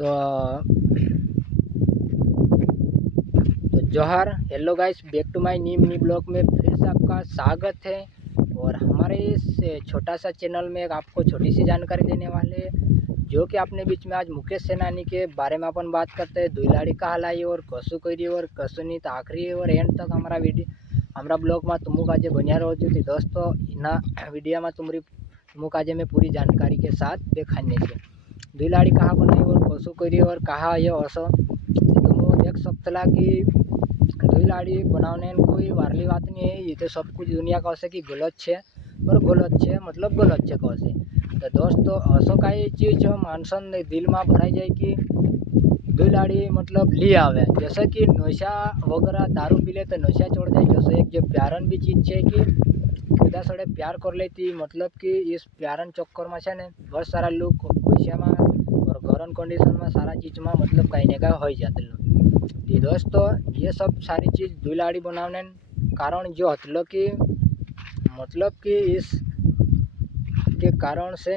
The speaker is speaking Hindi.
तो जोहार, hello guys, back to my new blog में फिर से आपका स्वागत है। और हमारे इस छोटा सा चैनल में आपको छोटी सी जानकारी देने वाले हैं, जो कि अपने बीच में आज मुकेश सेनानी के बारे में अपन बात करते हैं। दुईलाड़ी का हलाई और कसु करी और कसु नहीं तो आखिरी और एंड तक हमारा ब्लॉग में तुमको आज बनिया रहो थी दोस्तों। इना वीडियो में तुमको आज मैं पूरी जानकारी के साथ दिखाने से दुईलाड़ी कहाँ बनाई और कसु करी और कहाँ ये असो तुम देख सकता कि दुईलाड़ी बनाने कोई वारली बात नहीं है। ये तो सब कुछ दुनिया का से कि गलत है और गलत है मतलब गलत है कसे। तो दोस्तों असो का ये चीज़ जो मानसन दिल में भराई जाए कि दुईलाड़ी मतलब ली आवे, जैसे कि नशा वगैरह दारू पी ले तो नशा छोड़ जाए। जैसे एक जो प्यारन भी चीज़ है कि खुदा सड़े प्यार कर लेती, मतलब कि इस प्यारन चक्कर में है ने बहुत सारा लोग पैसा में और गरम कंडीशन में सारा चीज़ में मतलब कहीं ना कहीं हो जाते लोग। दोस्तों ये सब सारी चीज़ दुईलाड़ी बनाने कारण जो हतलो कि मतलब कि इस के कारण से